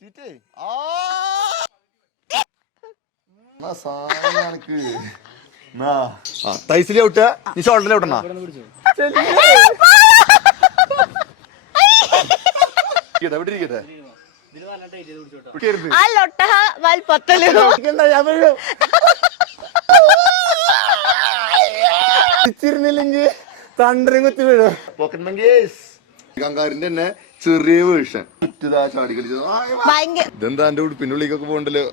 ചീറ്റേ ആ. തൈസിൽ ഔട്ട് നീ ഷോൾഡറിൽ ഔട്ടണ. ഇച്ചിരുന്നില്ലെങ്കിൽ തണ്ടരും കുത്തി വീഴും. പോക്കറ്റ് മങ്കേസ് കങ്കാരിന്റെ തന്നെ ചെറിയ വേർഷൻ. ഭയങ്കര ഇതെന്താ എന്റെ ഉടുപ്പിന്റെ പിന്നുള്ളിക്കൊക്കെ പോകണ്ടല്ലോ?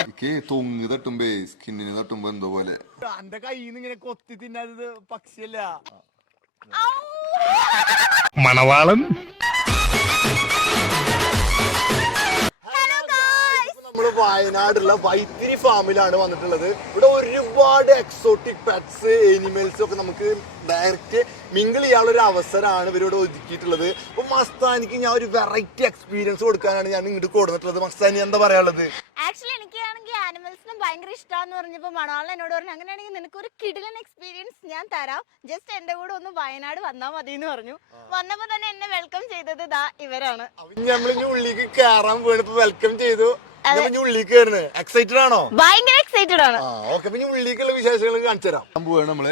എനിക്ക് തൊങ്ങി തട്ടുമ്പേ സ്കിന്നിന് തട്ടുമ്പോ എന്തോ പോലെ. എന്റെ കയ്യിൽ നിന്ന് ഇങ്ങനെ കൊത്തി തിന്നാത് പക്ഷിയല്ല. മണവാളൻ? നമ്മൾ വയനാടുള്ള വൈത്തിരി ഫാമിലാണ് വന്നിട്ടുള്ളത്. ഇവിടെ ഒരുപാട് എക്സോട്ടിക് പെറ്റ്സ് എനിമൽസ് ഒക്കെ നമുക്ക് ഡയറക്റ്റ് മിങ്കിൾ ചെയ്യാനുള്ള ഒരു അവസരമാണ് ഇവരോട് ഒതുക്കിയിട്ടുള്ളത് അപ്പൊ മസ്താനിക്ക് ഞാൻ ഒരു വെറൈറ്റി എക്സ്പീരിയൻസ് കൊടുക്കാനാണ് ഞാൻ ഇങ്ങോട്ട് കൊടുത്തിട്ടുള്ളത് മസ്താനി എന്താ പറയാനുള്ളത്? ആക്ച്വലി എനിക്ക് എനിക്കാണെങ്കിൽ ആനിമൽസിനും ഭയങ്കര ഇഷ്ടമാന്ന് പറഞ്ഞപ്പോൾ മണവാളൻ എന്നോട് പറഞ്ഞു അങ്ങനെയാണെങ്കിൽ നിനക്ക് ഒരു കിടിലൻ എക്സ്പീരിയൻസ് ഞാൻ തരാം. ജസ്റ്റ് എന്റെ കൂടെ ഒന്ന് വയനാട് വന്നാൽ മതി എന്ന് പറഞ്ഞു വന്നപ്പോ തന്നെ എന്നെ വെൽക്കം ചെയ്തത് ദാ ഇവരാണ്. നമ്മളിഞ്ഞ് ഉള്ളിലേക്ക് കയറാൻ വീണിപ്പോ വെൽക്കം ചെയ്തു. എക്സൈറ്റഡ് ആണോ? ഭയങ്കര എക്സൈറ്റഡ് ആണ്. ഓക്കെ. പിന്നെ ഉള്ളിലേക്കുള്ള വിശേഷങ്ങൾ പോവാണ് നമ്മൾ.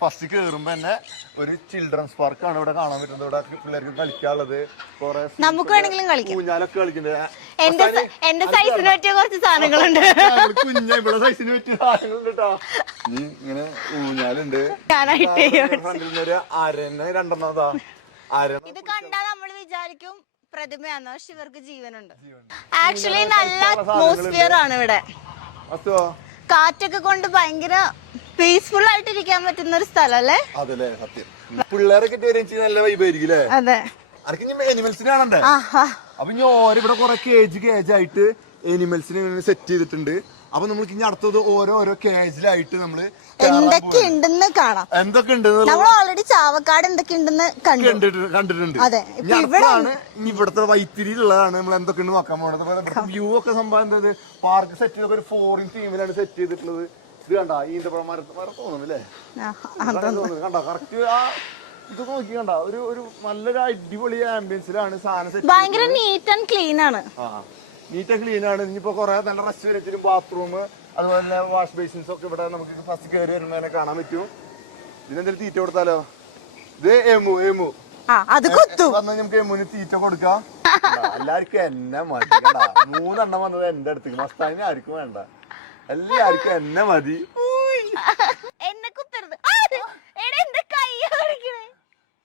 ഫസ്റ്റ് കേറുമ്പോ തന്നെ ഒരു ചിൽഡ്രൻസ് പാർക്ക് ആണ് ഇവിടെ കാണാൻ പറ്റുന്നത്. ഇവിടെ പിള്ളേർക്ക് കളിക്കാനുള്ളത്. കുറെ നമുക്ക് വേണമെങ്കിലും കളിക്കാം. കളിക്കുന്നുണ്ട് എന്റെ സൈസിന് പറ്റിയ കുറച്ച് സാധനങ്ങളുണ്ട്. കുഞ്ഞ ഇവിടെ സൈസിന് പറ്റിയ സാധനങ്ങളുണ്ട് കേട്ടോ നീ ഇങ്ങനെ ഊഞ്ഞാലുണ്ട്. ഞാനായിട്ട് ഫ്രണ്ടിൽ നിന്ന് ഒരു അരന് രണ്ടെണ്ണതാ. അര ഇത് കണ്ടാ നമ്മൾ വിചാരിക്കും പ്രതിമയാന്ന് പക്ഷെ ഇവർക്ക് ജീവനുണ്ട്. ആക്ച്വലി നല്ല അറ്റ്മോസ്ഫിയർ ആണ് ഇവിടെ. കാറ്റൊക്കെ കൊണ്ട് ഭയങ്കര പീസ്ഫുൾ ആയിട്ട് ഇരിക്കാൻ പറ്റുന്ന ഒരു സ്ഥലല്ലേ അതല്ലേ സത്യം. പിള്ളേരൊക്കെ വരും നല്ല വൈബായിരിക്കും അല്ലേ അതെ. അനക്ക് ഇനി എനിമൽസിനെ കാണണ്ടേ? ആഹാ. അപ്പൊ ഞാൻ ഇവിടെ കുറെ കേജ് കേജ് ആയിട്ട് എനിമൽസിനെ സെറ്റ് ചെയ്തിട്ടുണ്ട്. അപ്പൊ നമ്മൾക്ക് ഇനി അടുത്തത് ഓരോരോ ഓരോ കേജിലായിട്ട് നമ്മൾ എന്തൊക്കെ. ഉണ്ടെന്ന് കാണാം. എന്തൊക്കെ ഉണ്ടെന്ന് നമ്മൾ ഓൾറെഡി ചാവക്കാട് എന്തൊക്കെ ഉണ്ടെന്ന് കണ്ടിട്ടുണ്ട് കണ്ടിട്ടുണ്ട്. അതെ. ഇനി ഇപ്പൊ ഇവിടെ അടുത്തതാണ് ഇനി ഇവിടുത്തെ വൈത്തിരിയിലുള്ളതാണ് നമ്മൾ എന്തൊക്കെ ഉണ്ട് നോക്കാൻ പോണത്. വ്യൂ ഒക്കെ സംഭവം എന്താ പാർക്ക് സെറ്റ് ചെയ്തൊക്കെ ഒരു ഫോറിൻ തീമിലാണ് സെറ്റ് ചെയ്തിട്ടുള്ളത്. ഇത് കണ്ട ഈന്തപ്പഴം മരത്ത് മരം തോന്നുന്നില്ലേ? കണ്ട കറക്റ്റ് ആ ഇത് നോക്കി കണ്ട. ഒരു ഒരു നല്ലൊരു അടിപൊളി ആംബിയൻസിലാണ് സാധനം ഭയങ്കര നീറ്റ് ആൻഡ് ക്ലീൻ ആണ്. നീറ്റ് ക്ലീൻ ആണ്. ഇനിയിപ്പോ കുറെ നല്ല റെസ്റ്റോറന്റിലും ബാത്റൂം അതുപോലെ തന്നെ വാഷ് ബേസിൻസ് ഒക്കെ ഇവിടെ നമുക്ക് ഫസ്റ്റ് കയറി വരുമ്പോ തന്നെ കാണാൻ പറ്റും. ഇതിനെന്തെങ്കിലും തീറ്റ കൊടുത്താലോ? ഇത് എമു എമു. വന്നാൽ നമുക്ക് എമുന് തീറ്റ കൊടുക്കാം. എല്ലാവർക്കും എന്നെ മതി. മൂന്നെണ്ണം വന്നത് എന്റെ അടുത്തേക്ക് മസ്താനി ആർക്കും വേണ്ട. എല്ലാവർക്കും എന്നെ മതി.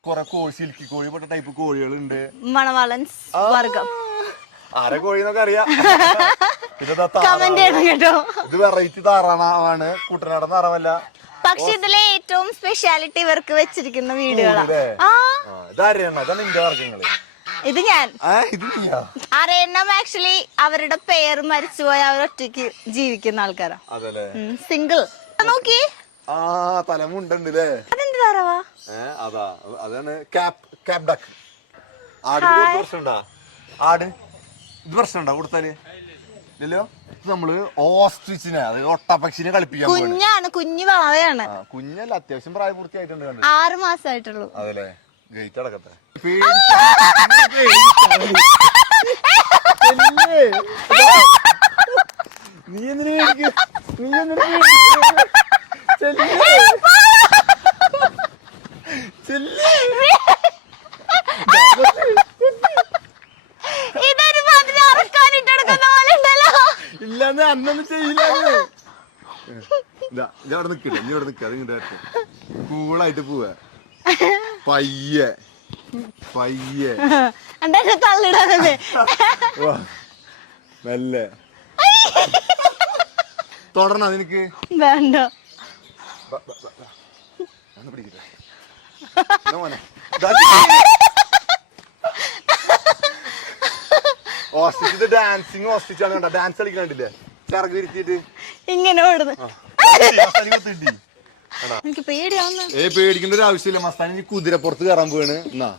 കുറെ കോഴി സിൽക്കി കോഴി പോട്ട ടൈപ്പ് കോഴികളുണ്ട്. മണവാളൻസ് വർഗം ആരെ കോഴി എന്നൊക്കെ അറിയാം കമന്റ് ചെയ്യണം കേട്ടോ. ഇത് വെറൈറ്റി താറാണാണ് കുട്ടനാടൻ താറാവല്ല. പക്ഷെ ഇതിലെ ഏറ്റവും സ്പെഷ്യാലിറ്റി ഇവർക്ക് വെച്ചിരിക്കുന്ന വീടുകളാണ്? ആ. ആ, ഇതാരെയാണ് അതാണ് എന്റെ വർഗങ്ങൾ ഇത് ഞാൻ. ആ ഇത് നീയാ? അറിയണം ആക്ച്വലി അവരുടെ പേര് മരിച്ചുപോയ അവരൊറ്റയ്ക്ക് ജീവിക്കുന്ന ആൾക്കാരാ. അതല്ലേ? സിംഗിൾ നോക്കി ആ തലമുണ്ടുണ്ട് അല്ലേ അതെന്ത് താറാവാ? ഏ അതാ അതാണ് ക്യാപ് ക്യാപ് ഡക്ക് ആട് പ്രശ്നമുണ്ടാ? ആട്? ഇത് പ്രശ്നമുണ്ടോ കൊടുത്താൽ? ഇല്ലല്ലോ? ഇത് നമ്മൾ ഓസ്ട്രിച്ചിനെ അത് ഒട്ടപക്ഷിനെ കളിപ്പിക്കാൻ പോവാണ്. കുഞ്ഞാണ് കുഞ്ഞു വാവയാണ്. ആ, കുഞ്ഞല്ല അത്യാവശ്യം പ്രായപൂർത്തിയായിട്ടുണ്ട് കണ്ടു. ആറ് മാസമായിട്ടുള്ളൂ അതല്ലേ? ഗേറ്റ് അടക്കട്ടെ. നീ എന്തിനു നീ എന്തിനു? ചെല്ല്. ചെല്ല്. ഇല്ലാന്ന് അന്നൊന്നും ചെയ്യില്ലാന്ന് ഇതാ അവിടെ നിക്കില്ല ഇനി ഇവിടെ നിക്ക അതിങ്ങോട്ട് കൂളായിട്ട് പോവാ. പയ്യെ. പയ്യെ. തള്ളിടാതെ. വാ. മെല്ലെ. തുടരണ നിനക്ക്? വേണ്ട. ഇതാ മോനെ. ഓസ്റ്റിച്ച് ഡാൻസിങ് ഓസ്റ്റിച്ചാണ് കണ്ട? ഡാൻസ് കളിക്കണ്ടില്ലേ ചിറക് വിരിച്ചിട്ട് ഇങ്ങനെ ഓടുന്നു. എനിക്ക് പേടിയാവുന്നു. ഏ പേടിക്കേണ്ട ഒരു ആവശ്യമില്ല. മസ്താനി ഇനി കുതിരപ്പുറത്ത് കയറാൻ പോവാണ്. എന്നാ.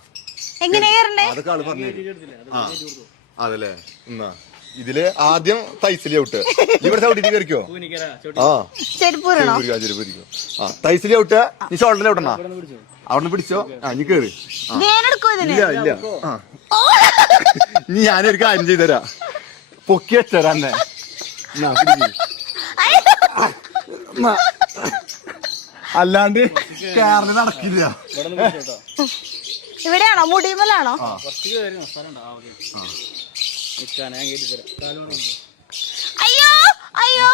എങ്ങനെ കയറണ്ടേ? അതൊക്കെ ആൾ പറഞ്ഞു ആ അതല്ലേ. എന്നാ. ഇതിൽ ആദ്യം തൈസലി ഔട്ട്. ഇവിടെ ചവിട്ടിട്ട് കയറിക്കോ? ആ. ചെരുപ്പൂരിക്കോ ചെരുപ്പൂരിക്കോ. ആ തൈസിലി ഔട്ട്. നീ ഷോൾഡറിൽ ഔട്ടണ അവിടെ പിടിച്ചോ? ആ നീ കേറി. ഇല്ല ഇല്ല. ആ. ഇനി ഞാനൊരു കാര്യം ചെയ്തുതരാ. പൊക്കി വെച്ചരാ എന്നെ. അല്ലാണ്ട് കേരള നടക്കില്ല. ഇവിടെയാണോ? മുടിമലാണോ? ആ. അയ്യോ അയ്യോ.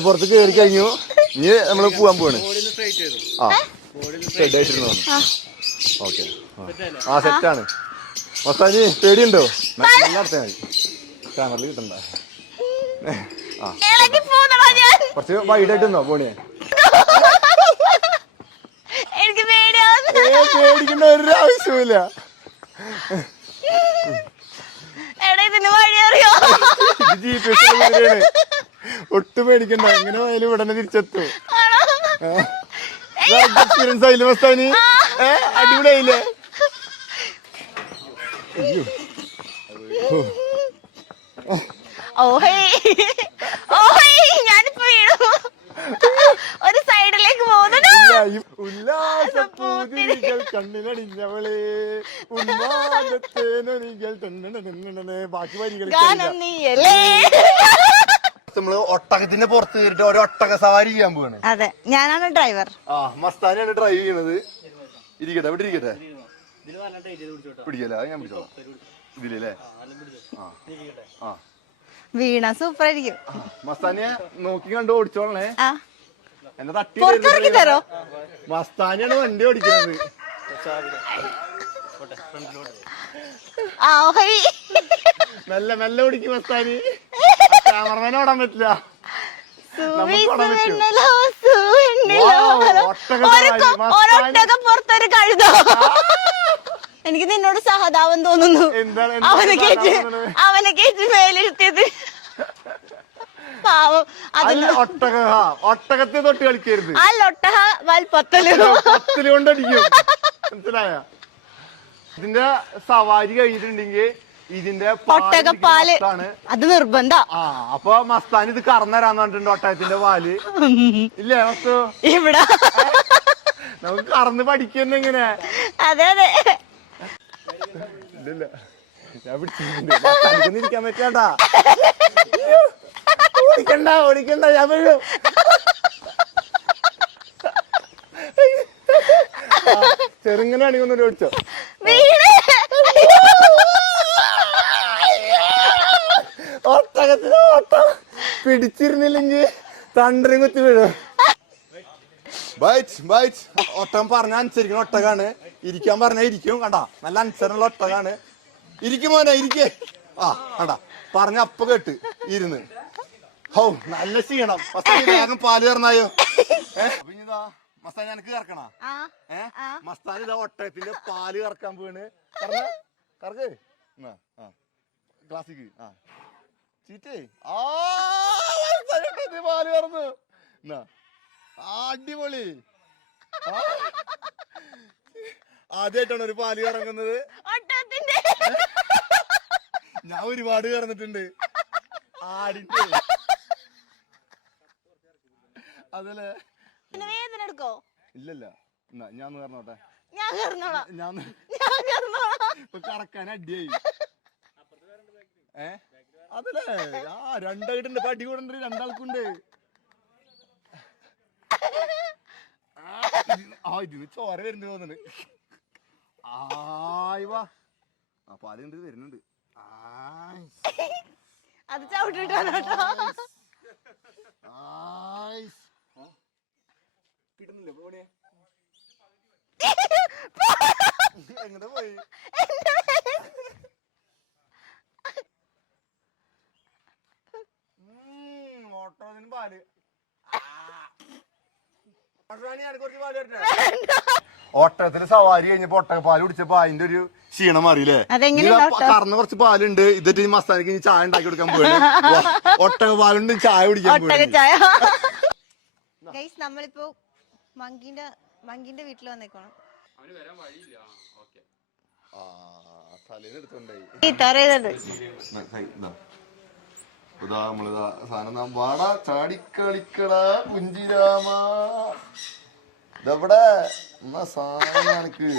പുറത്ത് കയറി കഴിഞ്ഞു. ഇനി നമ്മൾ പോവാൻ പോവാണ്. ആ. ഷെഡ് ആയിട്ടിരുന്നു. ഓക്കെ. ആ. സെറ്റാണ്. മസ്താനി പേടിയുണ്ടോ? നല്ല മതി ക്യാമറയിൽ കിട്ടണ്ട. ആ കുറച്ച് പോണിയെ. പേടിയാവുന്നു ഏ പേടിക്കേണ്ട ഒരു ആവശ്യമില്ല ഒട്ടും പേടിക്കണ്ട എങ്ങനെ പോയാലും ഇവിടെ തന്നെ തിരിച്ചെത്തും. എക്സ്പീരിയൻസ് ആയില്ലേ മസ്താനി? ഏ? അടിപൊളിയായില്ലേ? ഞാനിപ്പോ വീണു. ഒരു സൈഡിലേക്ക് പോകുന്നു ഉല്ലാസപ്പൂതിരികൾ കണ്ണിലണിഞ്ഞവളെ ഉന്മാദത്തേനൊരികൾ തൊണ്ണണ ബാക്കി വരികൾ ഗാനം നീയല്ലേ. നമ്മൾ ഒട്ടകത്തിന്റെ പുറത്ത് കയറിട്ട് ഒരു ഒട്ടക സവാരി ചെയ്യാൻ പോവാണ്. അതെ ഞാനാണ് ഡ്രൈവർ ആ മസ്താനാണ് ഡ്രൈവ് ചെയ്യണത്. ഇരിക്കട്ടെ ഇവിടെ ഇരിക്കട്ടെ. പിടിക്കല ഞാൻ പിടിച്ചോളാം. ഇതിലല്ലേ ആ ആ. വീണ സൂപ്പർ ആയിരിക്കും മസ്താനിയെ നോക്കി കണ്ടു ഓടിച്ചോളണേ. ആ. എന്നെ തട്ടി പുറത്തിറക്കി തരോ? മസ്താനിയാണ് വണ്ടി ഓടിക്കുന്നത്. മെല്ലെ മെല്ലെ ഓടിക്കും മസ്താനി. ക്യാമറമാൻ ഓടാൻ പറ്റില്ല. പുറത്തൊരു കഴുതോ. എനിക്ക് നിന്നോട് സഹതാപം തോന്നുന്നു. അവനെ സഹതാപം? അവനെ കേറ്റ് മേലിരുത്തിയത്. പാവം. അല്ല അതിൽ ഒട്ടക ഒട്ടകത്തെ തൊട്ട് കളിക്കരുത്. ആ ലൊട്ടഹ വൽപ്പത്തൽ പത്തിൽ കൊണ്ടടിക്കും. മനസ്സിലായ? ഇതിന്റെ സവാരി കഴിഞ്ഞിട്ടുണ്ടെങ്കിൽ ഇതിന്റെ പാൽ ഒട്ടകപ്പാൽ. അത് നിർബന്ധ. ആ അപ്പൊ മസ്താൻ ഇത് കറന്നരാന്ന് പറഞ്ഞിട്ടുണ്ട് ഒട്ടകത്തിന്റെ പാൽ. ഇല്ലേ മസ്തു? ഇവിടെ. നമുക്ക് കറന്ന് പഠിക്കുന്ന എങ്ങനെ അതെ അതെ. ഇല്ല ഞാൻ പിടിച്ചിട്ടുണ്ട്. ഇരിക്കാൻ പറ്റാട്ടാ ഓടിക്കണ്ട ഓടിക്കണ്ട ഞാൻ വീഴും ചെറുങ്ങനെ ഒന്നും ഓടിച്ചോ വീട് ഒട്ടകത്തിന് ഓട്ടം പിടിച്ചിരുന്നില്ലെങ്കിൽ തണ്ടരും കുത്തി വീഴും. ബൈറ്റ് ബൈറ്റ് ഒട്ടകം പറഞ്ഞ അനുസരിക്കുന്ന ഒട്ടകാണ്. ഇരിക്കാൻ പറഞ്ഞ ഇരിക്കും കണ്ട? നല്ല അനുസരണുള്ള ഒട്ടകാണ്. ഇരിക്കും മോനെ ഇരിക്കേ. ആ കണ്ട? പറഞ്ഞ അപ്പ കേട്ട് ഇരുന്ന്. ഹോ നല്ല ക്ഷീണം. വേഗം പാൽ കറന്നായോ? ഏഹ് മസ്താനി എനിക്ക് കറക്കണ? ആ ഏ? മസ്താൻ ഇതാ ഒട്ടകത്തിന്റെ പാൽ കറക്കാൻ വീണ് കറക്ക് ക്ലാസ്സിക്ക് ആ. ചീറ്റേ. ആ പാൽ കറന്നു. എന്നാ അടിപൊളി. ആദ്യമായിട്ടാണ് ഒരു പാൽ കറങ്ങുന്നത്. ഞാൻ ഒരുപാട് കറന്നിട്ടുണ്ട്. ആടിന്റെ അതല്ലേ? വേദന എടുക്കോ? ഇല്ലല്ല. എന്നാ ഞാൻ കറന്നോട്ടെ. ഞാൻ ഞാൻ ഇപ്പൊ കറക്കാൻ അടിയായി. ഏ? അതല്ലേ? ആ രണ്ടായിട്ടുണ്ട് പടി അടി കൂടണ്ട് രണ്ടാൾക്കുണ്ട്. ആ, ഇതിന്- ചോര വരുന്നു തോന്നുന്നു. ആയി വാ. ആ പാൽ വരുന്നുണ്ട്. ആയ്. അത്. കിട്ടുന്നില്ല പോണേ എങ്ങനെ പോയി? ഉം, ഓട്ടോത്തിന് പാൽ. ഓട്ടത്തിന് സവാരി കഴിഞ്ഞപ്പോ ഒട്ടക പാൽ കുടിച്ചപ്പോ അതിന്റെ ഒരു ക്ഷീണം ഓട്ടം? കറന്ന് കുറച്ച് പാലുണ്ട്. ഇതിട്ട് മസാലക്ക് ഇനി ചായ ഉണ്ടാക്കി കൊടുക്കാൻ പോയി ഒട്ടക പാലുണ്ട് ചായ കുടിക്കാൻ പോയി നമ്മളിപ്പോ മങ്കിന്റെ മങ്കിന്റെ വീട്ടിൽ വന്നേക്കണം ആ തലേന്ന് എടുത്തോണ്ടായി ചീത്ത പറയുന്നുണ്ട് ന- കൈ, ഇതാ. നമ്മളിതാ സാധനം നാം വാടാ ചാടിക്കളിക്കടാ കുഞ്ചിരാമ. ഇതെവിടെ? എന്നാ സാധനം എനിക്ക്.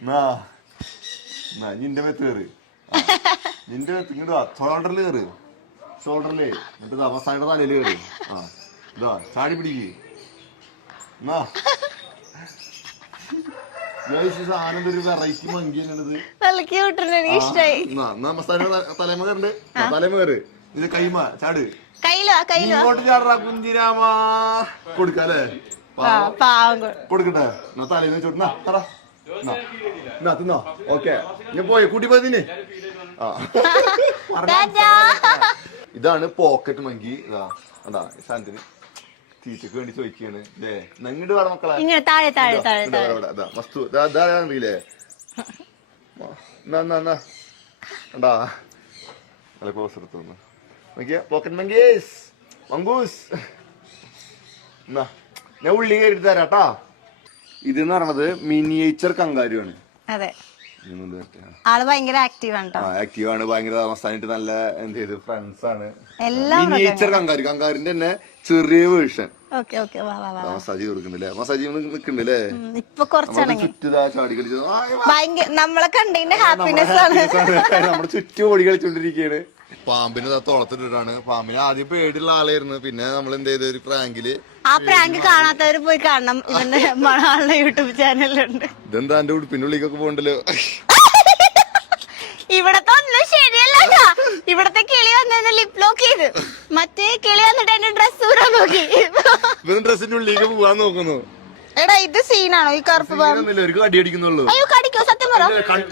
എന്നാ എന്നാ നിന്റെ വെത്ത് കയറി നിന്റെ വെത്ത് ഇങ്ങോട്ട് ഷോൾഡറിൽ കയറി ഷോൾഡറിൽ എന്നിട്ട് അവസാനയുടെ തലയിൽ കയറി ആ ഇതാ ചാടി പിടിക്ക്. എന്നാ. സാധനം ഒരു വെറൈറ്റി മങ്കിയാണിത് തന്നെയാണിത്. നല്ല ഇതിന്റെ കൈമ ചാട്. കയ്യിലോ കയ്യിലോ? ഇങ്ങോട്ട് ചാടാ കുഞ്ചിരാമ കൊടുക്കല്ലേ ആ പാവം കൊ- കൊടുക്കട്ടെ. എന്നാ വെച്ചോട്ട്. തടാ. നാ, തിന്നോ. ഓക്കെ. ഞാൻ പോയി കൂട്ടി പോയതിന് ആ. ഇതാണ് പോക്കറ്റ് മങ്കി. ഇതാ സാധനത്തിന് തീറ്റക്ക് വേണ്ടി ചോദിക്കാണ്. അല്ലേ നിങ്ങട് വേണം മക്കളെ. ഇതാ, ഇതാ, വസ്തു. ഇതാ, ഇതാ അറിയില്ലേ? എന്നാ എന്നാ എന്നാ. അല്ല ക്ലോസ് എടുത്തു നോക്കിയ പോക്കറ്റ് മങ്കീസ് മങ്കൂസ്. എന്നാ ഞാൻ ഉള്ളി കയറി തരാട്ടാ. ഇതെന്ന് പറയണത് മിനിയേച്ചർ കങ്കാരുവാണ്. അതെ. ആൾ ഭയങ്കര ആക്റ്റീവ് ആണ് കേട്ടോ ആക്റ്റീവ് ആണ് ഭയങ്കര താമസായിട്ട് നല്ല എന്ത് ചെയ്തു ഫ്രണ്ട്സ് ആണ്. എല്ലാം മിനിയേച്ചർ കങ്കാരു കങ്കാരിന്റെ തന്നെ ചെറിയ വേർഷൻ മസാജ് കൊടുക്കണ്ടല്ലേ മസാജ് നിക്കണ്ടല്ലേ ഇപ്പൊ കുറച്ചാണ് ചുറ്റുതാ ചാടി കളിച്ചത് നമ്മളെ കണ്ടതിന്റെ ഹാപ്പിനെസ് ആണ്. നമ്മുടെ ചുറ്റും ഓടി കളിച്ചോണ്ടിരിക്കയാണ്. പാമ്പിന് തോളത്തിട്ടാണ് പാമ്പിന് ആദ്യം പേടിയുള്ള ആളായിരുന്നു. പിന്നെ നമ്മൾ എന്ത് ചെയ്ത? ഒരു പ്രാങ്കിൽ ആ പ്രാങ്ക് കാണാത്തവര് പോയി കാണണം. ഇവന്റെ മണാളുടെ യൂട്യൂബ് ചാനലുണ്ട് ഇതെന്താ എന്റെ ഉടുപ്പിന്റെ ഉള്ളിലേക്കൊക്കെ പോണ്ടല്ലോ ഇവിടത്തെ ഒന്നും ശരിയല്ല ഇവിടത്തെ കിളി വന്നു ലിപ് ലോക്ക് ചെയ്ത്. മറ്റേ കിളി വന്നിട്ട് എന്റെ ഡ്രസ് ഊരാൻ നോക്കി. ഡ്രസ്സിന്റെ ഉള്ളിലേക്ക് പോവാൻ നോക്കുന്നു. എടാ ഇത് സീനാണോ? ഈ കറുപ്പ് അടിക്കുന്നുള്ളൂ. അയ്യോ കടിക്കോ? സത്യം പറ.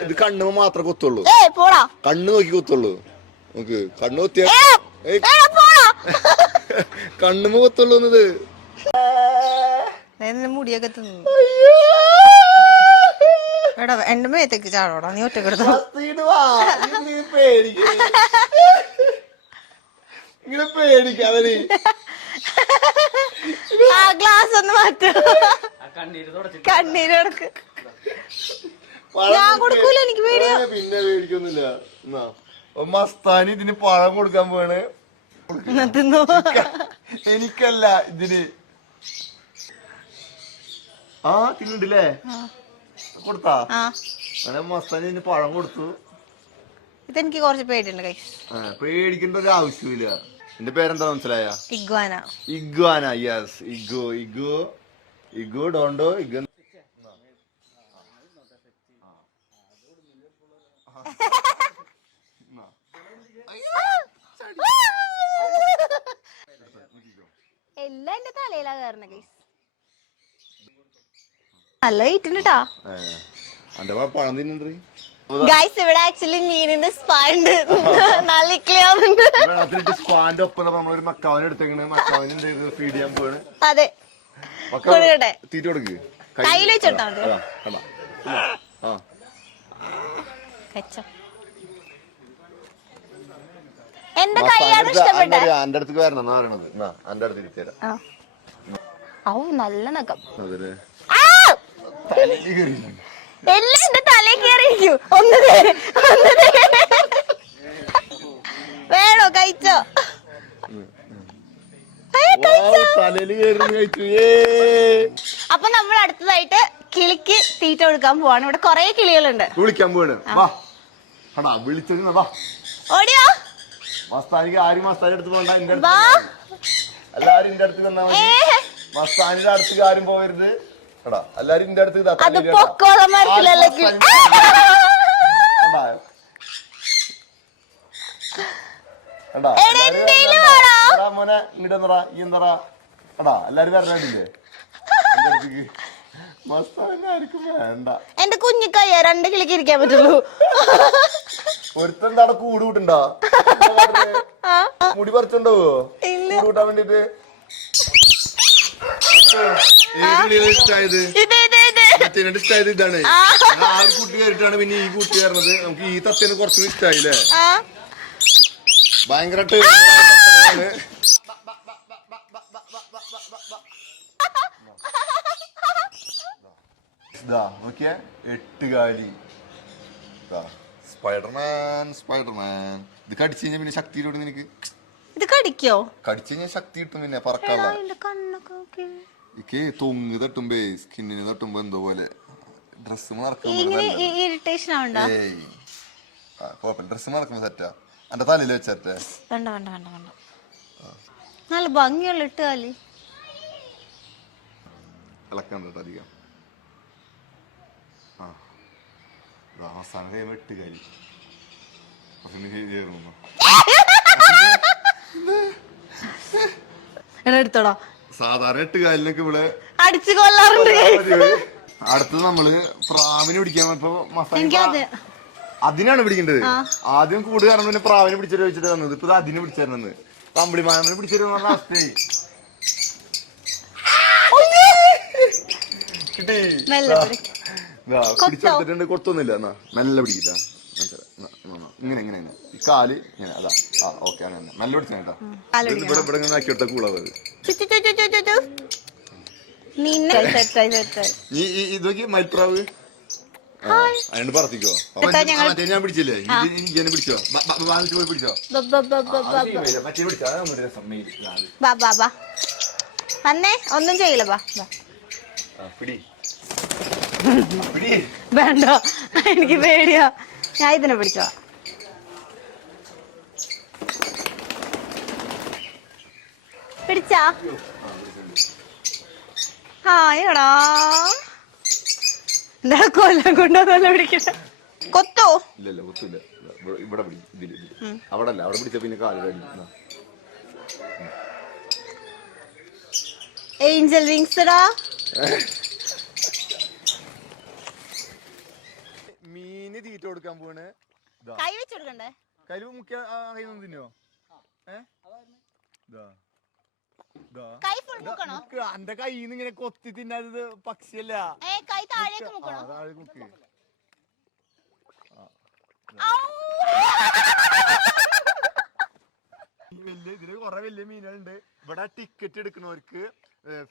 ഇത് കണ്ണ്- മാത്രമേ കൊത്തുള്ളൂ. ഏ പോടാ. കണ്ണ് നോക്കി കൊത്തുള്ളൂ. നോക്ക് കണ്ണു കണ്ണുമ കൊത്തുള്ളൂ എന്നത് നിന്റെ മുടിയൊക്കെ തിന്നു. എടാ എന്റെ മേത്തേക്ക് ചാടോടാ നീ ഒറ്റ കിടത്തോ ഇങ്ങനെ പേടിക്കാതെ ആ ഗ്ലാസ് ഒന്ന് മാറ്റോ. കണ്ണീര് കൊടുക്ക് ഞാൻ കൊടുക്ക്. കൊടുക്കൂല, എനിക്ക് പേടിയാ. പിന്നെ പേടിക്കൊന്നുമില്ല. മസ്താനി ഇതിന് പഴം കൊടുക്കാൻ എന്നാ എനിക്കല്ല ഇതിന്. ആ തിന്നുണ്ടല്ലേ കൊടുത്താ? അങ്ങനെ മസ്താനി ഇതിന് പഴം കൊടുത്തു. ഇതെനിക്ക് കുറച്ച് പേടിയുണ്ട് പേടിക്കേണ്ട ഒരു ആവശ്യമില്ല എന്റെ പേരെന്താ മനസ്സിലായ? ഇഗ്വാന. ഇഗ്വാന യെസ് ഇഗോ ഇഗോ ഇഗോ ഡോണ്ടോ ഇഗോ എല്ലാം എന്റെ തലയിലാ കയറണ കൈസ് നല്ല വെയിറ്റ് ട്ടാ. എന്റെ പഴം തിന്നുണ്ട് ഗൈസ് ഇവിടെ ആക്ച്വലി മീനിന്റെ സ്പാ ഉണ്ട്. നല്ല ഇക്ലിയാവുന്നുണ്ട്. സ്ക്വാന്റെ ഒപ്പം നമ്മളൊരു മക്കാവിനെ എടുത്തേക്കണ്. മക്കാവിന് ഫീഡ് ചെയ്യാൻ പോവാണ്. അതെ. കൊടുക്കട്ടെ. തീറ്റ കൊടുക്ക്. കയ്യിൽ വെച്ചോട്ടാ. കച്ചോ. എന്റെ കൈയാണ് ഇഷ്ടപ്പെട്ടെ എന്റെ അടുത്തേക്ക് വരണം എന്നാ പറയണത്? എന്നാ എന്റെ അടുത്ത് ഇരുത്തിയരാം ആ. ഔ നല്ല നഖം. അതിൽ ആ! എല്ലാം എന്റെ തലയിൽ കയറിയിരിക്കും ഒന്ന് തേ, ഒന്ന് തേ. വേണോ കഴിച്ചോ? അപ്പൊ നമ്മൾ അടുത്തതായിട്ട് കിളിക്ക് തീറ്റ കൊടുക്കാൻ പോവാണ്. ഇവിടെ കൊറേ കിളികളുണ്ട്. വിളിക്കാൻ പോവാണ്. വാ. കണ്ടാ വിളിച്ചത് വാ. ഓടിയോ? മസ്താനിക്ക് ആരും മസ്താനി അടുത്ത് പോകണ്ട എന്റെ അടുത്ത് എല്ലാരും എന്റെ അടുത്ത് വന്നാ മതി. മസ്താനിന്റെ അടുത്ത് ആരും പോകരുത്. എടാ എല്ലാരും എന്റെ അടുത്ത് മോനെ ഇങ്ങോട്ട് നിറ ഈ നിറ എടാ എല്ലാരും വരണില്ലേ എന്റെ അടുത്തേക്ക്. മസ്താനി ആർക്കും വേണ്ട. എന്റെ കുഞ്ഞിക്കയ്യ രണ്ട് കിളിക്ക് ഇരിക്കാൻ പറ്റുള്ളൂ. ഒരുത്തൻ അവിടെ കൂട് കൂട്ടുണ്ടോ? മുടി പറിച്ചുണ്ടാവോ? ഇല്ല. കൂട് കൂട്ടാൻ വേണ്ടിട്ട്? ഇത് ഇത് ഇത്. മറ്റേനായിട്ട് ഇഷ്ടായത് ഇതാണ്. ആ. ഒരു കുട്ടി കയറിട്ടാണ് പിന്നെ ഈ കുട്ടി കയറുന്നത് നമുക്ക് ഈ തത്തേനെ കുറച്ചുകൂടി ഇഷ്ടായില്ലേ ആ. ഭയങ്കരമായിട്ട് ഇതാ നോക്കിയേ. എട്ട് കാലി സ്പൈഡർമാൻ സ്പൈഡർമാൻ. ഇത് കടിച്ചു കഴിഞ്ഞാൽ പിന്നെ ശക്തി കിട്ടും നിനക്ക്. ഇത് കടിക്കോ? കടിച്ചു കഴിഞ്ഞാൽ ശക്തി കിട്ടും പിന്നെ പറക്കാനുള്ള. എന്റെ കണ്ണൊക്കെ നോക്കി. ഇക്ക് തൊങ്ങ് തട്ടുമ്പേ സ്കിന്നിന് തട്ടുമ്പോ എന്തോ പോലെ ഡ്രസ് ഡ്രസ് മറക്കുമ്പോ സെറ്റാ എന്റെ തലയിൽ വെച്ചേ വേണ്ട വേണ്ട വേണ്ട വേണ്ട. നല്ല ഭംഗിയുള്ള ഇട്ടുകാലി ഇളക്കണ്ട കേട്ടോ അധികം. ആ. അവസാനം കഴിയുമ്പോ എട്ട് എടാ എടുത്തോടാ. സാധാരണ എട്ട് കാലിനൊക്കെ ഇവിടെ അടിച്ചു കൊല്ലാറുണ്ട്. അടുത്തത് നമ്മൾ പ്രാവിനെ പിടിക്കാൻ ഇപ്പൊ എനിക്കത് മസാല അതിനാണ് പിടിക്കേണ്ടത് ആദ്യം കൂട് കാരണം പിന്നെ പ്രാവിനെ പിടിച്ചിട്ട് വെച്ചിട്ട് തന്നത് ഇപ്പൊ ഇത് അതിനെ പിടിച്ചിരുന്നത് കമ്പിളിമാനെ പിടിച്ചിരുന്ന അവസ്ഥയായി. കിട്ടി. പിടിച്ചെടുത്തിട്ടുണ്ട് കൊടുത്തൊന്നുമില്ല. എന്നാ മെല്ലെ പിടിക്കട്ടാ ഇങ്ങനെ ഇങ്ങനെ ഇങ്ങനെ. ഈ കാൽ ഇങ്ങനെ അതാ. ആ ഓക്കെ അങ്ങനെ പിടിച്ചാ കേട്ടാ. ഇവിടെ ഇവിടെ ഇങ്ങനെ ഈ- ഇതൊക്കെ മൽപ്രാവ് അതിനോട് പറത്തിക്കോ കേട്ടോ, ഞങ്ങൾ- മറ്റേ ഞാൻ പിടിച്ചില്ലേ? ഇത് ഇങ്ങനെ പിടിച്ചോ? വാങ്ങിച്ച് പോയി പിടിച്ചോ. മറ്റേ വന്നേ ഒന്നും ചെയ്യില്ല ബാ പിടി. വേണ്ട. എനിക്ക് പേടിയാ. ഞാൻ ഇതിനെ പിടിച്ചോ. പിടിച്ചാ? ഹായടാ എന്താ കൊല്ലം കൊണ്ടുവന്നല്ല പിടിക്കട്ടെ കൊത്തോ? ഇല്ല കൊത്തില്ല. ഇവിടെ. അവിടെ അല്ല അവിടെ പിടിച്ച പിന്നെ കാൽ കഴിഞ്ഞു ഏഞ്ചൽ വിങ്സ്ടാ മീന് തീറ്റ കൊടുക്കാൻ പോണ് കൈ വെച്ചെടുക്കണ്ടേ കരു മുഖ്യ കയ്യിൽ തിന്നോ ഏ? ദാ. ദാ. കൈ ഫുൾ മുക്കണോ? അന്റെ കയ്യിൽ നിന്ന് ഇങ്ങനെ കൊത്തി തിന്നാത്തത് പക്ഷിയല്ല. ഏ കൈ താഴേക്ക് മുക്കണോ? താഴെ മുക്ക്. ഔ! വലിയ ഇതിൽ കൊറേ വലിയ മീനുകളുണ്ട്. ഇവിടെ ടിക്കറ്റ് എടുക്കുന്നവർക്ക്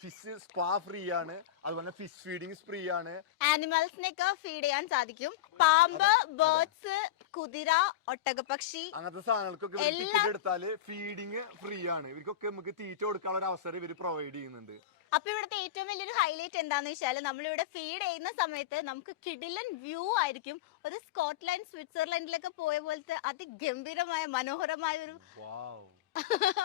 ഫിഷ് സ്പാ ഫ്രീ ആണ്. അതുപോലെ ഫിഷ് ഫീഡിങ് ഫ്രീ ആണ്. ആനിമൽസിനെയൊക്കെ ഫീഡ് ചെയ്യാൻ സാധിക്കും. പാമ്പ് ബേർഡ്സ് കുതിര ഒട്ടകപക്ഷി അങ്ങനത്തെ സാധനങ്ങൾക്കൊക്കെ എടുത്താൽ ഫീഡിങ് ഫ്രീ ആണ്. ഇവർക്കൊക്കെ നമുക്ക് തീറ്റ കൊടുക്കാനുള്ള ഒരു അവസരം ഇവർ പ്രൊവൈഡ് ചെയ്യുന്നുണ്ട്. അപ്പൊ ഇവിടുത്തെ ഏറ്റവും വലിയൊരു ഹൈലൈറ്റ് എന്താന്ന് വെച്ചാൽ നമ്മളിവിടെ ഫീഡ് ചെയ്യുന്ന സമയത്ത് നമുക്ക് കിഡിലൻ വ്യൂ ആയിരിക്കും. ഒരു സ്കോട്ട്ലാൻഡ് സ്വിറ്റ്സർലൻഡിലൊക്കെ പോയ പോലത്തെ അതിഗംഭീരമായ മനോഹരമായ ഒരു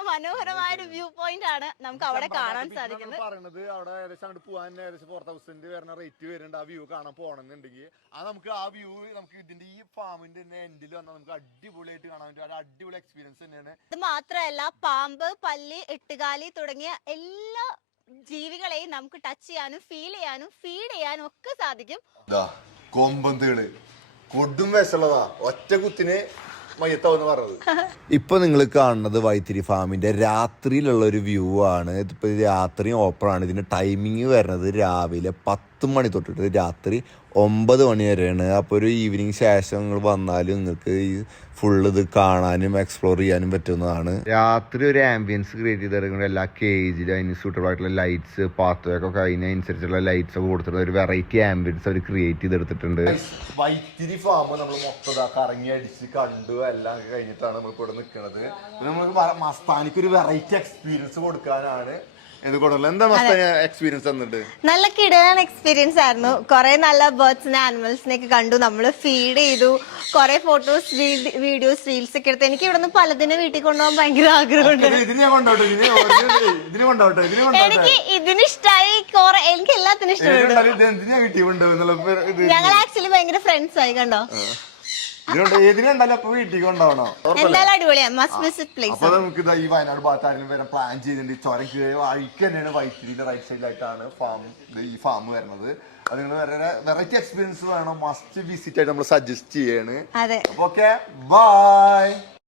മനോഹരമായ ഒരു വ്യൂ പോയിന്റ് ആണ് നമുക്ക് അവിടെ കാണാൻ സാധിക്കുന്നത്. പറയുന്നത് അവിടെ ഏകദേശം അങ്ങോട്ട് പോകാൻ ഏകദേശം ഫോർ തൗസൻഡ് വരുന്ന റേറ്റ് വരുന്നുണ്ട് ആ വ്യൂ കാണാൻ പോകണമെന്നുണ്ടെങ്കിൽ ആ നമുക്ക് ആ വ്യൂ നമുക്ക് ഇതിന്റെ ഈ ഫാമിന്റെ എൻഡിൽ വന്നാൽ നമുക്ക് അടിപൊളിയായിട്ട് കാണാൻ പറ്റും. ഒരു അടിപൊളി എക്സ്പീരിയൻസ് തന്നെയാണ്. ഇത് മാത്രമല്ല പാമ്പ് പല്ലി എട്ടുകാലി തുടങ്ങിയ എല്ലാ ജീവികളെയും നമുക്ക് ടച്ച് ചെയ്യാനും ഫീൽ ചെയ്യാനും ഫീഡ് ചെയ്യാനും ഒക്കെ സാധിക്കും. കൊമ്പന്തേൾ കൊടും വിഷമുള്ളതാ ഒറ്റ കുത്തിന് മയ്യത്താവെന്ന് പറഞ്ഞത്. ഇപ്പൊ നിങ്ങൾ കാണുന്നത് വൈത്തിരി ഫാമിന്റെ രാത്രിയിലുള്ള ഒരു വ്യൂ ആണ്. ഇതിപ്പോ രാത്രി ഓപ്പൺ ആണ്. ഇതിന്റെ ടൈമിങ് വരുന്നത് രാവിലെ പത്ത് മണി തൊട്ടിട്ട് രാത്രി ഒമ്പത് മണി വരെയാണ്. അപ്പോൾ ഒരു ഈവനിങ് ശേഷം നിങ്ങൾ വന്നാലും നിങ്ങൾക്ക് ഈ ഫുള്ള് ഇത് കാണാനും എക്സ്പ്ലോർ ചെയ്യാനും പറ്റുന്നതാണ്. രാത്രി ഒരു ആംബിയൻസ് ക്രിയേറ്റ് ചെയ്തെടുക്കുന്ന എല്ലാ കേജിലും അതിന് സൂട്ടബിൾ ആയിട്ടുള്ള ലൈറ്റ്സ് പാത്രമൊക്കെ അതിനനുസരിച്ചുള്ള ലൈറ്റ്സ് ഒക്കെ കൊടുത്തിട്ട് ഒരു വെറൈറ്റി ആംബിയൻസ് അവർ ക്രിയേറ്റ് ചെയ്തെടുത്തിട്ടുണ്ട് വൈത്തിരി ഫാം നമ്മൾ മൊത്തം കറങ്ങി അടിച്ച് കണ്ടു എല്ലാം കഴിഞ്ഞിട്ടാണ് നമ്മൾ ഇവിടെ നിൽക്കുന്നത് നമുക്ക് മസ്താനിക്ക് ഒരു വെറൈറ്റി എക്സ്പീരിയൻസ് കൊടുക്കാനാണ്. എക്സ്പീരിയൻസ് തന്നിട്ട്? നല്ല കിടലൻ എക്സ്പീരിയൻസ് ആയിരുന്നു. കുറെ നല്ല ബേർഡ്സിനെ ആനിമൽസിനെ ഒക്കെ കണ്ടു. നമ്മൾ ഫീഡ് ചെയ്തു. കുറെ ഫോട്ടോസ് വീഡിയോസ് റീൽസ് ഒക്കെ എടുത്ത്. എനിക്ക് ഇവിടുന്ന് പലതിനെ വീട്ടിൽ കൊണ്ടുപോകാൻ ഭയങ്കര ആഗ്രഹമുണ്ട് എനിക്ക് ഇതിന് ഇഷ്ടമായി കുറെ എനിക്ക് എല്ലാത്തിനും ഇഷ്ടപ്പെട്ടു ഞങ്ങൾ ആക്ച്വലി ഭയങ്കര ഫ്രണ്ട്സ് ആയി കണ്ടോ? ഇതിനുണ്ട് ഏതിനുണ്ടല്ലോ അപ്പൊ വീട്ടിൽ കൊണ്ടുപോകണോ എന്തായാലും അടിപൊളിയാണ് മസ്റ്റ് വിസിറ്റ് പ്ലേസ് നമുക്ക് ഇതാ ഈ വയനാട് ഭാഗത്ത് ആരെങ്കിലും വരാൻ പ്ലാൻ ചെയ്തിട്ടുണ്ട്. ഈ ചുരം കീഴ് തന്നെയാണ് വൈത്തിരിന്റെ റൈറ്റ് സൈഡിലായിട്ടാണ് ഫാം ഈ ഫാം വരുന്നത്. അത് നിങ്ങൾ വെറൈറ്റി എക്സ്പീരിയൻസ് വേണം. മസ്റ്റ് വിസിറ്റ് ആയിട്ട് നമ്മൾ സജസ്റ്റ് ചെയ്യാണ്. അതെ. അപ്പൊ ഓക്കെ ബൈ